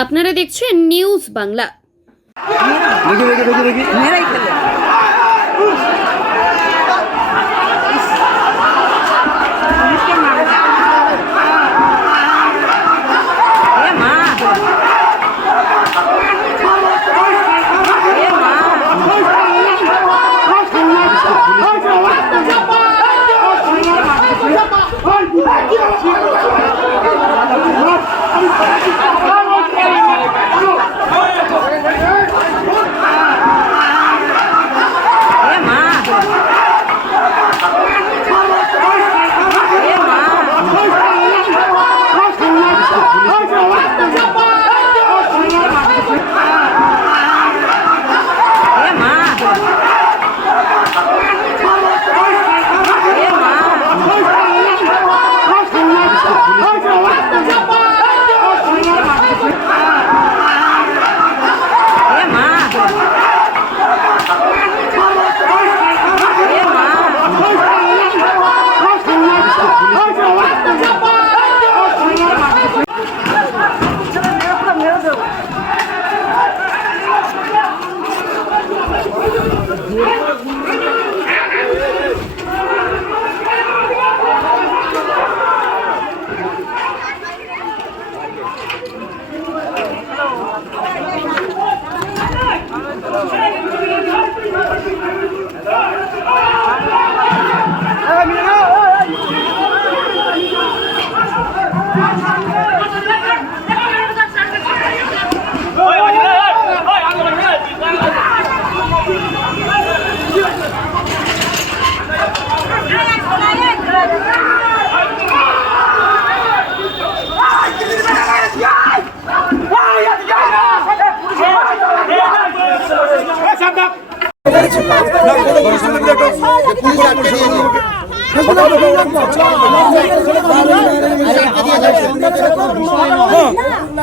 আপনারা দেখছেন নিউজ বাংলা।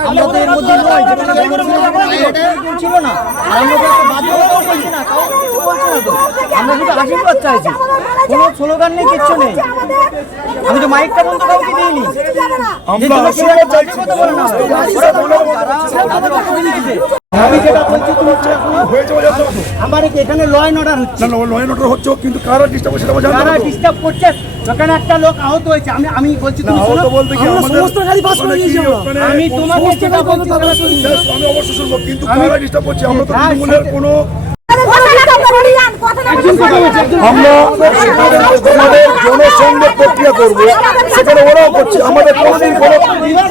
আমাদের মধ্যে নয় ছিল না, আমরা শুধু আশীর্বাদ চাইছি, কোনো স্লোগান নেই, কিচ্ছু নেই। আমি তো মাইকটা বন্ধ কাউকে দিইনি। আমি যেটা বলছি আমার এখানে ল অ্যান্ড অর্ডার হচ্ছে, ল অ্যান্ড অর্ডার হচ্ছে, কিন্তু কারা ডিস্টার্ব করছে সেটা জানতে কারা ডিস্টার্ব করছে। ওখানে একটা লোক আহত হয়েছে, আমি বলছি তুমি শোনো, সমস্ত গাড়ি পাস করে দিয়েছি। আমি তোমাকে যেটা বলছি আমি অবশ্যই শুনবো, কিন্তু কারা ডিস্টার্ব করছে? আমরা তো তৃণমূলের কোনো আমরা আমাদের জনসংযোগ প্রক্রিয়া করবো, সেখানে ওরাও করছে। আমাদের কোনোদিন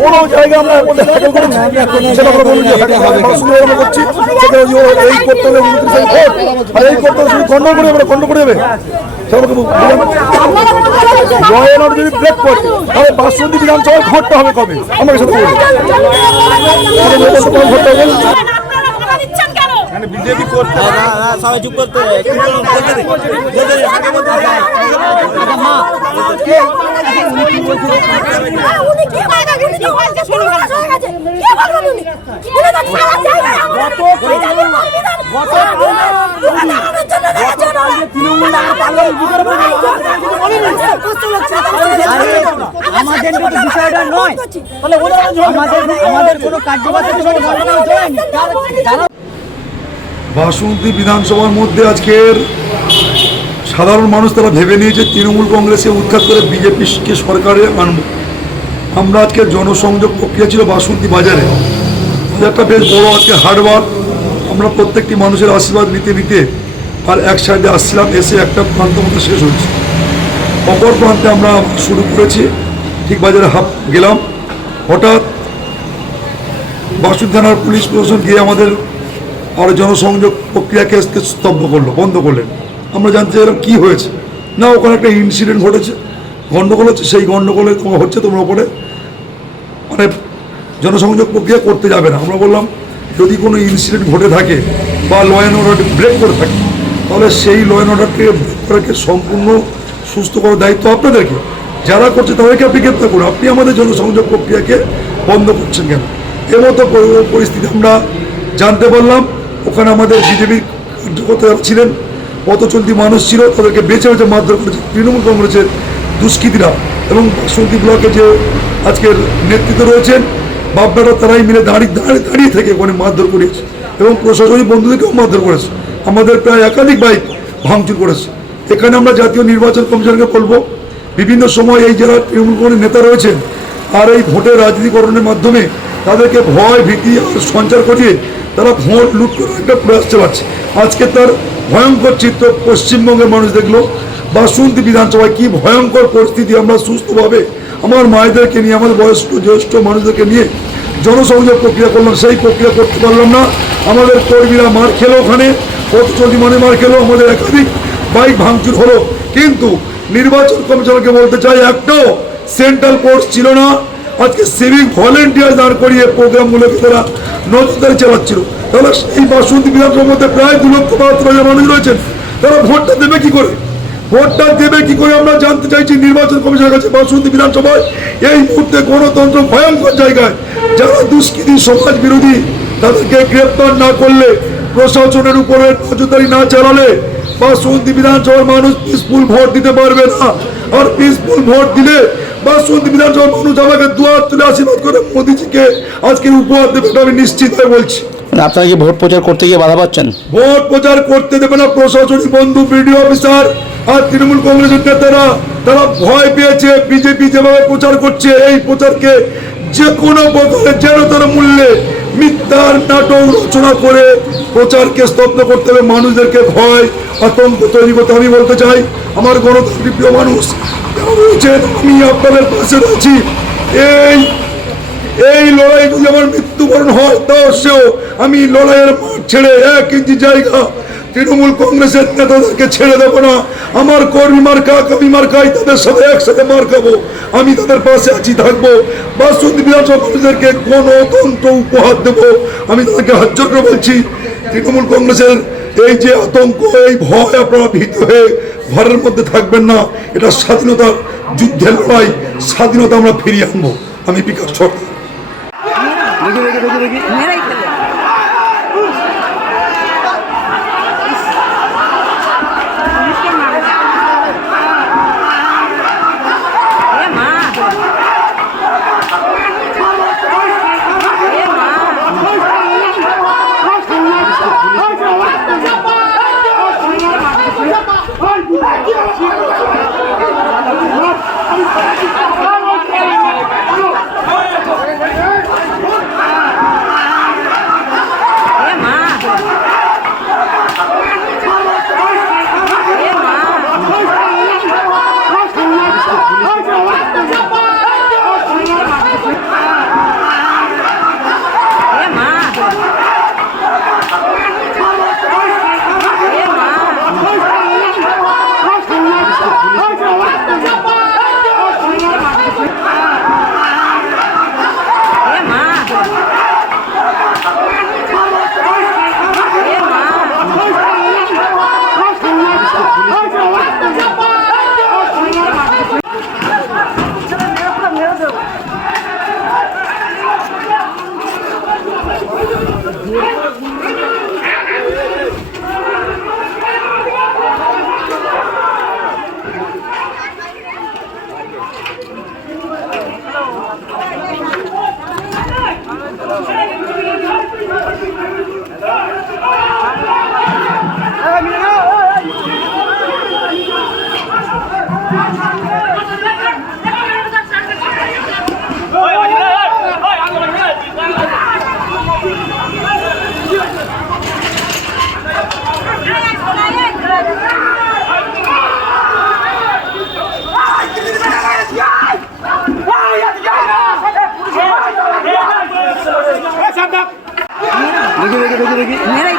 কোনো জায়গায় আমরা সেটা বলুন যে করছি, সেখানে এই করতে হলে আর এই করতে হলে শুধু খণ্ড করে যাবে। যদি ব্রেক করে তাহলে বাসন্তী বিধানসভায় ভোটটা হবে কবে? আমাকে সাথে ভোটটা হবে বিজেপি করতে সবাই চুপ করতে আমাদের বিষয়টা নয়, আমাদের কোনো কার্যকর্তা বাসন্তী বিধানসভার মধ্যে আজকের সাধারণ মানুষ তারা ভেবে নিয়েছে তৃণমূল কংগ্রেসকে উৎখাত করে বিজেপিকে সরকারে আনব। আমরা আজকে জনসংযোগ প্রক্রিয়া ছিল বাসন্তী বাজারে, একটা বেশ বড় আজকে হাটবার। আমরা প্রত্যেকটি মানুষের আশীর্বাদ নিতে নিতে আর এক সাইডে আসছিলাম, এসে একটা প্রান্ত মতো শেষ হয়েছে। অপর প্রান্তে আমরা শুরু করেছি, ঠিক বাজারে গেলাম। হঠাৎ বাসন্তী থানার পুলিশ প্রশাসন গিয়ে আমাদের আর জনসংযোগ প্রক্রিয়াকে স্তব্ধ করলো, বন্ধ করলেন। আমরা জানতে চাইলাম কী হয়েছে। না, ওখানে একটা ইনসিডেন্ট ঘটেছে, গণ্ডগোল হচ্ছে, সেই গণ্ডগোলে তোমার হচ্ছে, তোমরা ওপরে মানে জনসংযোগ প্রক্রিয়া করতে যাবে না। আমরা বললাম যদি কোনো ইনসিডেন্ট ঘটে থাকে বা ল অ্যান্ড অর্ডার ব্রেক করে থাকে, তাহলে সেই ল অ্যান্ড অর্ডারকে ব্রেক করাকে সম্পূর্ণ সুস্থ করার দায়িত্ব আপনাদেরকে। যারা করছে তাদেরকে আপনি গ্রেপ্তার করুন। আপনি আমাদের জনসংযোগ প্রক্রিয়াকে বন্ধ করছেন কেন? এমতো পরিস্থিতি আমরা জানতে পারলাম। ওখানে আমাদের বিজেপির কার্যকর্তারা ছিলেন, পথচলতি মানুষ ছিল, তাদেরকে বেছে বেছে মারধর করেছে তৃণমূল কংগ্রেসের দুষ্কৃতীরা। এবং বাসন্তী ব্লকে যে আজকের নেতৃত্ব রয়েছেন বাপ বেটা তারাই মিলে দাঁড়িয়ে থেকে ওখানে মারধর করেছে এবং প্রশাসনিক বন্ধুদেরকেও মারধর করেছে। আমাদের প্রায় একাধিক বাইক ভাঙচুর করেছে। এখানে আমরা জাতীয় নির্বাচন কমিশনকে বলবো, বিভিন্ন সময় এই যারা তৃণমূল কংগ্রেসের নেতা রয়েছেন আর এই ভোটের রাজনীতিকরণের মাধ্যমে তাদেরকে ভয় ভীতি সঞ্চার করিয়ে তারা ভোট লুট করার একটা প্রয়াস চালাচ্ছে। আজকে তার ভয়ঙ্কর চিত্র পশ্চিমবঙ্গের মানুষ দেখলো। বাসন্তী বিধানসভায় কি ভয়ঙ্কর পরিস্থিতি। আমরা সুস্থভাবে আমার মায়েদেরকে নিয়ে, আমাদের বয়স্ক জ্যেষ্ঠ মানুষদেরকে নিয়ে জনসংযোগ প্রক্রিয়া করলাম, সেই প্রক্রিয়া করতে পারলাম না। আমাদের কর্মীরা মার খেলো, ওখানে পথচলতি মানে মার খেলো, আমাদের একাধিক বাইক ভাঙচুর হলো। কিন্তু নির্বাচন কমিশনকে বলতে চাই, একটাও সেন্ট্রাল ফোর্স ছিল না। আজকে সিভিক ভলেন্টিয়ার দাঁড় করিয়ে প্রোগ্রামগুলোকে তারা নজরদারি চালাচ্ছিল। তাহলে এই বাসন্তী বিধানসভার মধ্যে প্রায় 2,72,000 মানুষ রয়েছেন, তারা ভোটটা দেবে কি করে? ভোটটা দেবে কি করে আমরা জানতে চাইছি নির্বাচন কমিশনের কাছে। বাসন্তী বিধানসভায় এই মুহূর্তে গণতন্ত্র ভয়ঙ্কর জায়গায়, যারা দুষ্কৃতী সমাজ বিরোধী তাদেরকে গ্রেপ্তার না করলে, প্রশাসনের উপরে নজরদারি না চালালে বাসন্তী বিধানসভার মানুষ পিসফুল ভোট দিতে পারবে না। আর পিসফুল ভোট দিলে বাসন্তী বিধানসভার মানুষ আমাকে দুয়ার তুলে আশীর্বাদ করে মোদিজিকে আজকে উপহার দেবে, এটা আমি নিশ্চিত হয়ে বলছি। আপনারা কি ভোট প্রচার করতে গিয়ে বাধা পাচ্ছেন? ভোট প্রচার করতে দেবে না প্রশাসনিক বন্ধু, বিডিও অফিসার আর তৃণমূল কংগ্রেসের নেতারা। তারা ভয় পেয়েছে বিজেপি যেভাবে প্রচার করছে, এই প্রচারকে যে কোনো প্রকারে যেন তারা মূল্যে মিথ্যার নাটক রচনা করে প্রচারকে স্তব্ধ করতে হবে, মানুষদেরকে ভয় আতঙ্ক তৈরি করতে। আমি বলতে চাই, আমার গণতান্ত্রিক প্রিয় মানুষ যারা রয়েছেন, আমি আপনাদের পাশে রয়েছি। এই লড়াই যদি আমার মৃত্যুবরণ হয় তাও সেও আমি লড়াইয়ের মাঠ ছেড়ে 1 ইঞ্চি জায়গা তৃণমূল কংগ্রেসের নেতাদেরকে ছেড়ে দেবো না। আমার কর্মী মার্কা কবি মার্কাই তাদের সাথে একসাথে মার খাবো, আমি তাদের পাশে আছি, থাকবো। বাসন্তী বিধানসভা মানুষদেরকে গণতন্ত্র উপহার দেবো। আমি তাদেরকে হাত জোর করে বলছি, তৃণমূল কংগ্রেসের এই যে আতঙ্ক, এই ভয়, আপনারা ভীত হয়ে ঘরের মধ্যে থাকবেন না। এটা স্বাধীনতার যুদ্ধের লড়াই, স্বাধীনতা আমরা ফিরিয়ে আনবো। আমি বিকাশ সরকার। দেখি